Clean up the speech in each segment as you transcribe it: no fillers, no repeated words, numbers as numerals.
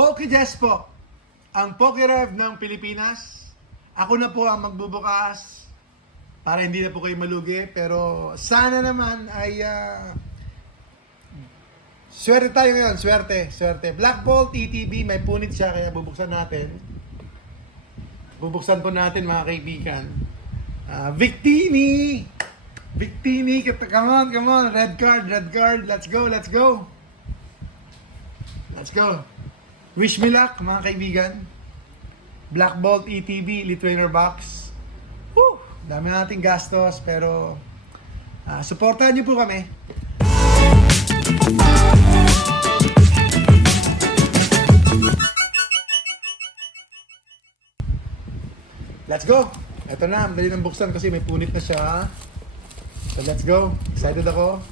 PokeJess po, ang PokeRev ng Pilipinas. Ako na po ang magbubukas para hindi na po kayo malugi. Pero sana naman ay swerte tayo ngayon. Swerte. Black Bolt ETB, may punit siya kaya bubuksan natin. Bubuksan po natin mga kaibigan. Victini, come on. Red card. Let's go. Wish me luck, mga kaibigan. Black Bolt ETB, Elite Trainer Box. Woo! Dami nating gastos, pero supportahan niyo po kami. Let's go! Ito na, dali ng buksan kasi may punit na siya. So let's go. Excited ako.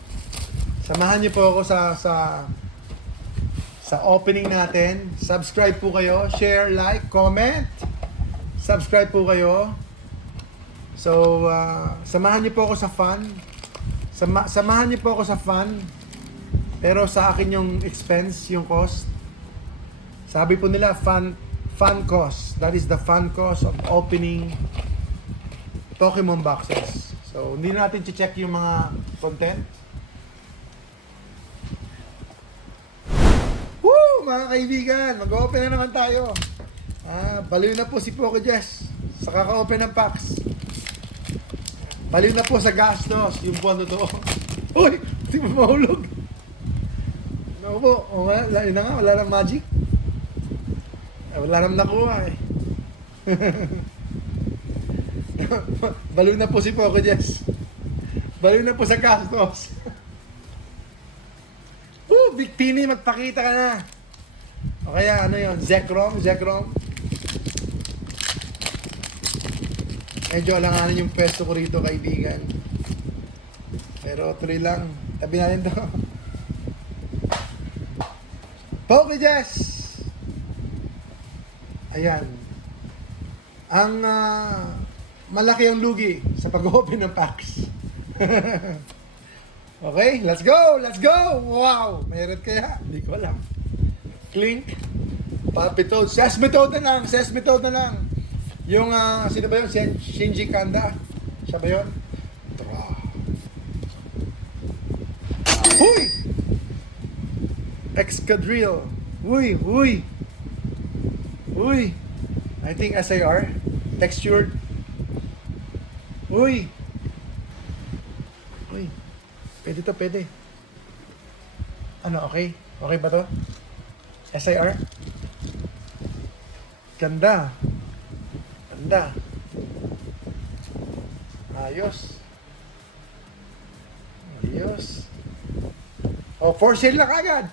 Samahan niyo po ako sa opening natin. Subscribe po kayo, share, like, comment. Subscribe po kayo. So, samahan niyo po ako sa fun. Samahan niyo po ako sa fun. Pero sa akin yung expense, yung cost. Sabi po nila, fun cost. That is the fun cost of opening Pokemon boxes. So, hindi natin check yung mga content. Woo! Mga kaibigan, mag-open na naman tayo. Baliw na po si PokeJess sa kaka-open ng packs. Baliw na po sa gastos, yung po ano to. Uy! Hindi mo mahulog. Ano po? Wala nang magic. Wala nang nakuha eh. Baliw na po si PokeJess. Baliw na po sa gastos. Victini, magpakita ka na. O kaya, ano yun? Zekrom. Medyo alanganin yung pwesto ko rito, kaibigan. Pero tuloy lang. Tabi natin to. PokeJess! Ayan. Ang malaki ang lugi sa pag-open ng packs. Okay, let's go! Wow! Mayroon kaya? Hindi ko alam. Clink. Puppy Toad. Sesame Toad na lang. Yung, sino ba yun? Shinji Kanda. Siya ba yun? Huy! Excadrill. Huy! I think SIR. Textured. Huy! Pwede. Ano, okay? Okay ba to? SIR? Ganda. Ayos. Oh, for sale na kagad.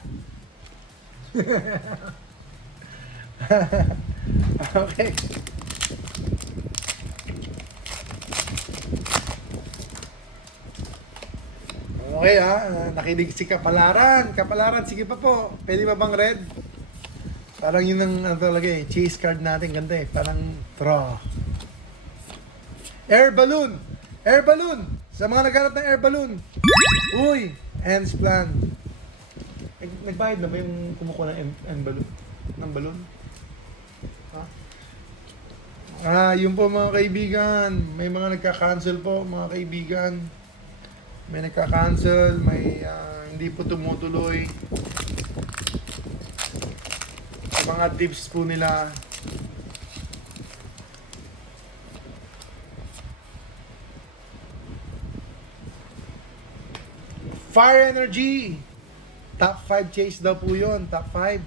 Okay. Okay nakinig si Kapalaran, sige pa po. Pwede ba bang red? Parang yun ang talaga eh. Chase card natin, ganda eh. Parang draw. Air balloon! Sa mga naghanap ng air balloon. Uy! Ends plan. Nagbayad na ba yung kumukuha ng balloon? Ng balloon? Yun po mga kaibigan. May mga nagka-cancel po mga kaibigan. May nagka-cancel, may hindi po tumutuloy. Mga tips po nila. Fire Energy! Top 5 chase daw po yun. Top 5.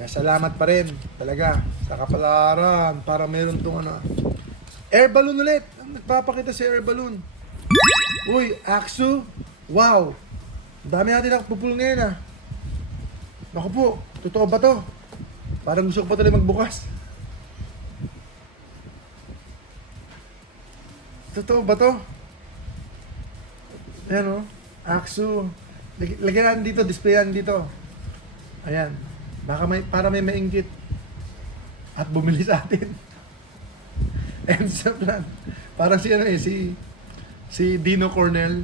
Kaya salamat pa rin talaga sa Kapalaran para meron tong air balloon ulit. Nagpapakita si air balloon. Uy, Axu. Wow. Dami natin nakapupul ngayon Naku po, totoo ba to? Parang gusto ko pa tuloy magbukas. Totoo ba to? Ayan Axu. Lagyan natin dito, displayan dito. Ayan. Baka para may maingkit. At bumili sa atin. And sa plan. Parang si Dino Cornell,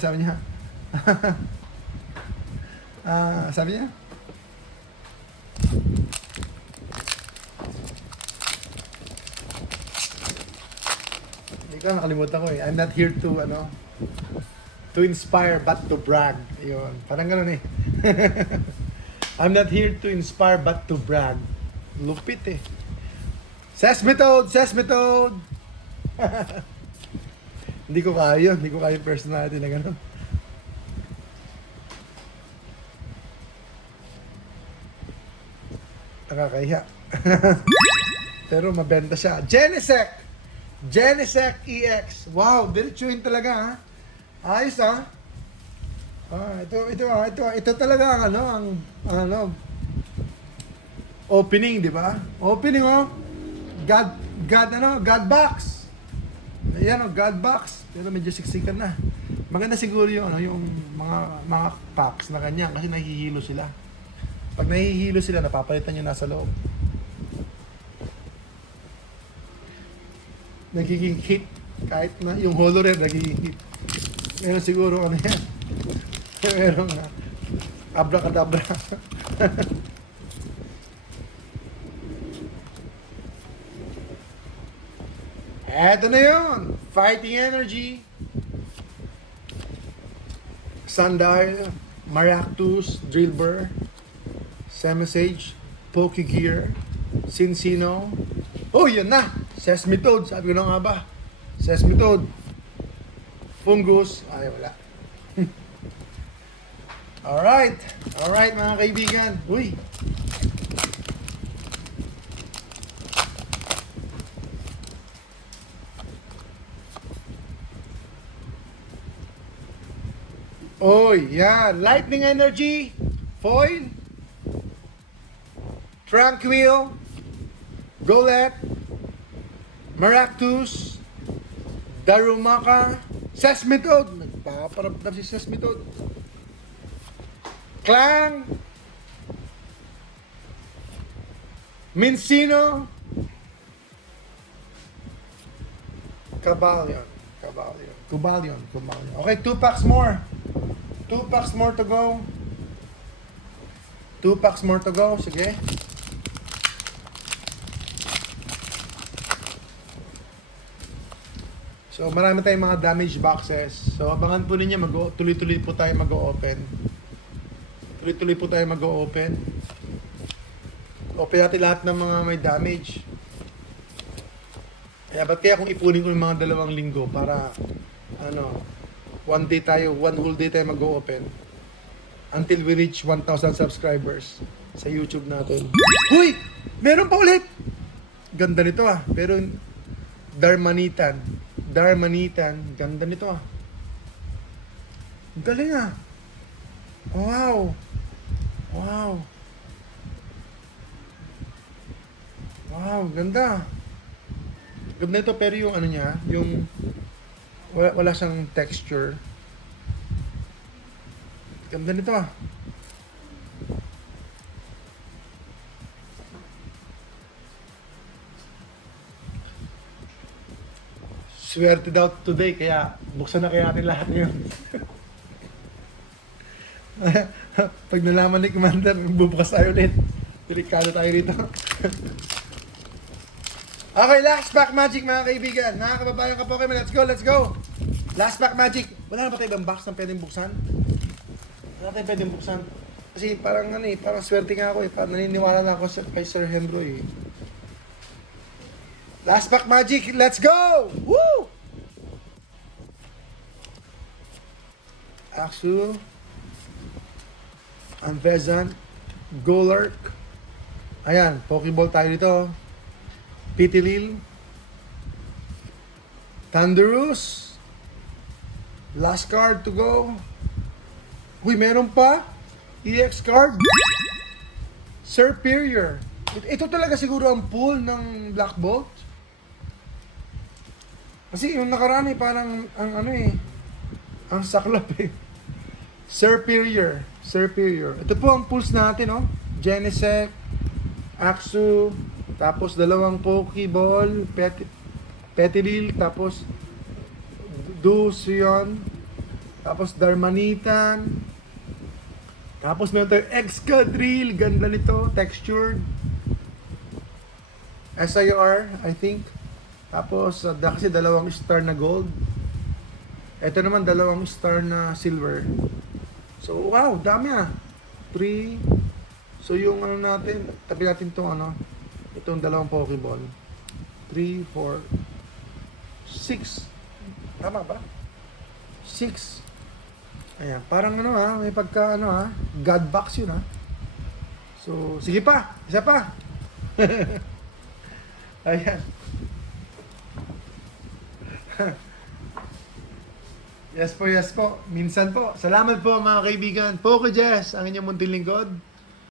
sabi niya, Ito, nakalimutan ko eh. I'm not here to, to inspire but to brag. Ayun, parang gano'n eh. I'm not here to inspire but to brag. Lupit eh. Sesmetode! Sesmetode! Hindi ko kaya yun. Hindi ko kaya yung personality na gano'n. Nakakahiya. Pero mabenta siya. Genesec! Genesec EX. Wow, diretsuhin talaga ha. Ayos ha. Ito talaga ang opening, di ba? Opening oh. God box. Ayan oh, God box. Pero medyo siksikan na. Maganda siguro yung yung mga packs na kanya kasi nahihilo sila. Pag nahihilo sila, napapalitan nyo nasa loob. Nagiging hit. Kahit na yung HoloRare, nagiging hit. Meron siguro yan. Meron abracadabra. Eto na yun. Fighting Energy. Sundial. Maractus. Drillbur. Semisage, Pokegear, Cincino. Oh, yun na! Sesmetode, sabi ko na nga ba? Sesmetode. Fungus. Ay, wala. Alright. Alright, mga kaibigan. Uy. Oy, yan. Lightning Energy. Foil. Tranquil, Golett, Maractus, Darumaka, Sesmetode. Nagpaparamdam si Sesmetode. Clang, Mincino, Cabalion. Okay, 2 packs more. 2 packs more to go. 2 packs more to go. Sige. So, marami tayong mga damage boxes. So, abangan po ninyo, tuloy-tuloy po tayo mag-o-open. Tuloy-tuloy po tayo mag-o-open. Open natin lahat ng mga may damage. Kaya kung ipunin ko yung mga 2 linggo para, one whole day tayo mag-o-open. Until we reach 1,000 subscribers sa YouTube natin. Huy! Meron pa ulit! Ganda nito ah. Pero, Darmanitan. Ganda nito ah. Galing ah. Wow. Wow, ganda. Ganda nito pero yung niya, yung wala siyang texture. Ganda nito ah. Swerte daw today, kaya buksan na kaya natin lahat ngayon. Pag nalaman ni Commander, bubukas tayo ulit. Delikado tayo rito. Okay, last pack magic mga kaibigan. Mga kababayan ka po kami, let's go. Last pack magic. Wala na ba tayo ibang box na pwedeng buksan? Wala tayong pwedeng buksan. Kasi parang parang swerte nga ako eh. Parang naniniwala na ako kay Sir Henry eh. Last pack magic, let's go! Woo! Axu, Anvezan, Golurk. Ayan, Pokeball tayo dito. Pitilil, Thunderous. Last card to go. Uy, meron pa. EX card. Superior. Ito talaga siguro ang pool ng Black Bolt. Kasi yung nakaraan parang ang saklap eh. Superior. Ito po ang pools natin, oh. Genesec, Axu, tapos 2 Pokeball, Petilil, tapos Dusion, tapos Darmanitan, tapos meron tayo Excadrill, ganda nito, textured. SIR, I think. Tapos, kasi dalawang star na gold. Ito naman, dalawang star na silver. So, wow, dami ah. 3. So, yung ano natin, tabi natin itong ano, itong dalawang Pokeball. 3, 4, 6. Tama ba? 6. Ayan, parang ano ha, may pagka ano ha, God box yun ha. So, sige pa, isa pa. Ayan. Yes po, yes po. Minsan po. Salamat po mga kaibigan. Poke Jess, ang inyong munting lingkod.